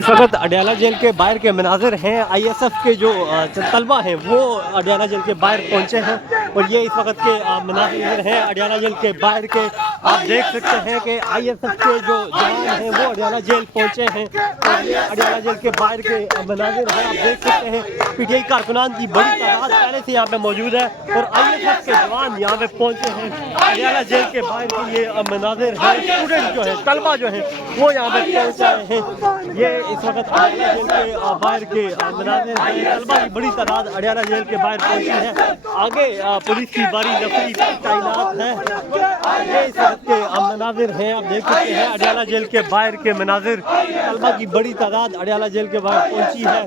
इस वक्त अडयाला जेल के बाहर के मनाजिर हैं। आईएसएफ के जो तलबा हैं वो अडयाला जेल के बाहर पहुंचे हैं और ये इस वक्त के मनाजिर हैं अडयाला जेल के बाहर के। आप देख सकते हैं कि आईएसएफ के जो जवान हैं वो अडयाला जेल पहुंचे हैं और ये अडयाला जेल के बाहर के मनाजिर हैं। आप देख सकते हैं पीटीआई कारकुनान की बड़ी तादाद पहले से यहाँ पे मौजूद है और आईएसएफ के जवान यहाँ पे पहुंचे हैं। अडयाला जेल के बाहर के ये मनाजिर हैं। स्टूडेंट जो है तलबा जो है वो यहाँ पे पहुंच रहे हैं। ये इस वक्त अडयाला जेल के बाहर के मनाजिर हैं। तलबा की बड़ी तादाद अडयाला जेल के बाहर पहुंची है। आगे पुलिस की बड़ी नफरी तैनात है। ये इस वक्त के मनाजिर हैं। आप देख सकते हैं अडयाला जेल के बाहर के मनाजिर। तलबा की बड़ी तादाद अडयाला जेल के बाहर पहुंची है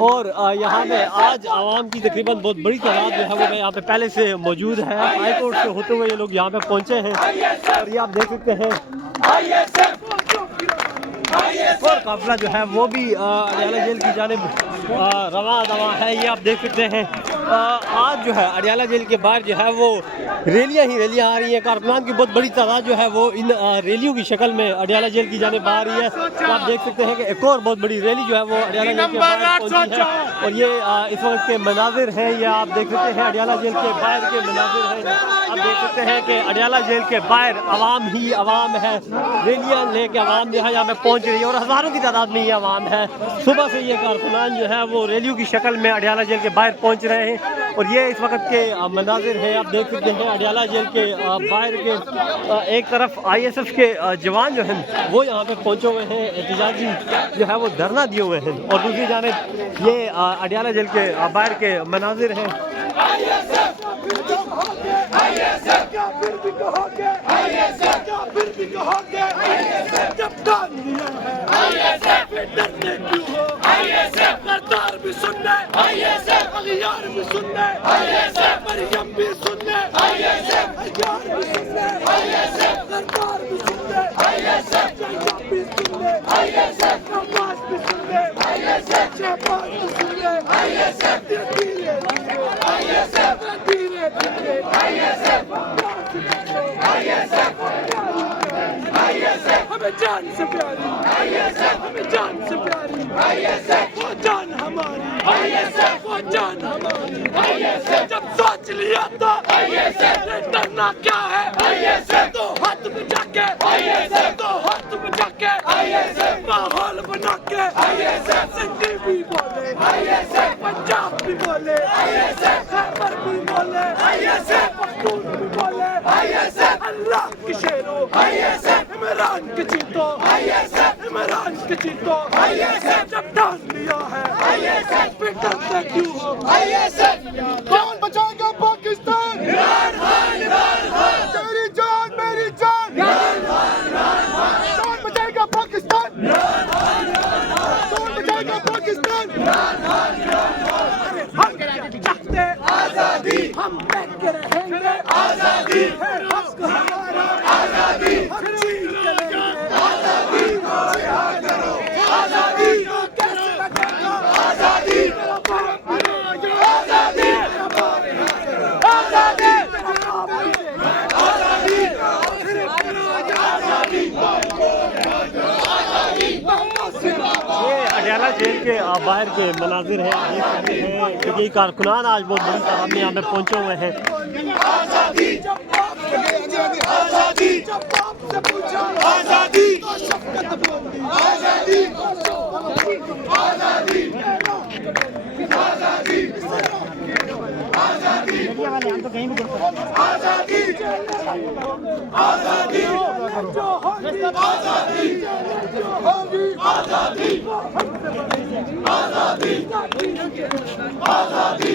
और यहाँ पे आज आवाम की तकरीबन बहुत बड़ी तादाद जो है वो यहाँ पे पहले से मौजूद है। हाई कोर्ट से होते हुए ये लोग यहाँ पे पहुंचे हैं और ये आप देख सकते हैं और काफिला जो है वो भी अडयाला जेल की जानिब रवा दवा है। ये आप देख सकते हैं आज जो है अडयाला जेल के बाहर जो है वो रैलियां ही रैलियां आ रही हैं। कारकुनान की बहुत बड़ी तादाद जो है वो इन रैलियों की शक्ल में अडयाला जेल की जानिब आ रही है। तो आप देख सकते हैं कि एक और बहुत बड़ी रैली जो है वो अडयाला जेल के बाहर पहुंची है और ये इस वक्त के मनाजिर हैं। ये आप देख सकते हैं अडयाला जेल के बाहर के मनाजिर हैं। आप देख सकते हैं कि अडयाला जेल के बाहर आवाम ही आवाम है। रैलियां लेके आवाम जो है यहाँ पे पहुंच रही है और हज़ारों की तादाद में ये आवाम है। सुबह से ये कारकुनान जो है वो रैलियों की शक्ल में अडयाला जेल के बाहर पहुंच रहे हैं और ये इस वक्त के मनाजिर हैं। आप देख सकते हैं अडयाला जेल के बाहर के एक तरफ आईएसएफ के जवान जो हैं वो यहाँ पे पहुंचे हुए हैं। एहतजाजी जो है वो धरना दिए हुए हैं और दूसरी जानिब ये अडयाला जेल के बाहर के मनाजिर हैं। हमें जान से प्यारी हमें जान से प्यारी वो जान हमारी वो जान हमारी जब सोच लिया तो डरना क्या है तो हाथ बचा के माहौल बना के सिंधी भी बोले पंजाब भी बोले खैबर भी बोले पख्तून भी बोले अल्लाह की शेरों इमरान के चीतों इमरान के चीतों जब ठान लिया है फिर डरते क्यों हो कौन बचाएगा पाकिस्तान तेरी जान मेरी जान कौन बचाएगा पाकिस्तान कौन बचाएगा पाकिस्तान हम चाहते आजादी हम बैठ के रहेंगे आजादी है हक हमारा आजादी हम छीन के लेंगे आजादी आजादी कैसे लगेगा आजादी आजादी आजादी ये अडयाला जेल के बाहर के मनाजिर हैं। देख सकते हैं कि ये कारकुनान आज बहुत बड़ी तादाद में यहाँ पे पहुंचे हुए हैं। आजादी आजादी जब बाप से पूछा आजादी तो शफकत बोली आजादी आजादी आजादी आजादी आजादी आजादी जो होगी आजादी जो होगी आजादी आजादी आजादी आजादी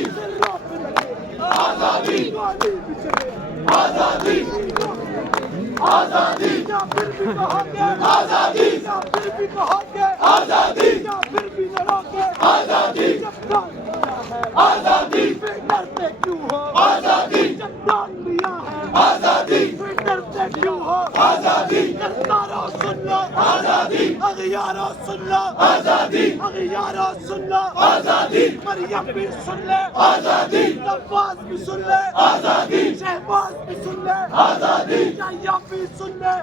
आजादी आजादी या फिर भी कहोगे आजादी या फिर भी कहोगे आजादी या फिर भी लड़ोगे आजादी जब प्राण लिया है आजादी फिर डरते क्यों हो आजादी जब प्राण लिया है आजादी फिर डरते क्यों हो आजादी करतारों सुन लो आजादी अगियारों सुन लो आजादी अगियारों सुन लो आजादी मरियम भी सुन ले आजादी नवाज भी सुन ले आजादी शहबाज भी सुन ले आजादी या भी सुन ले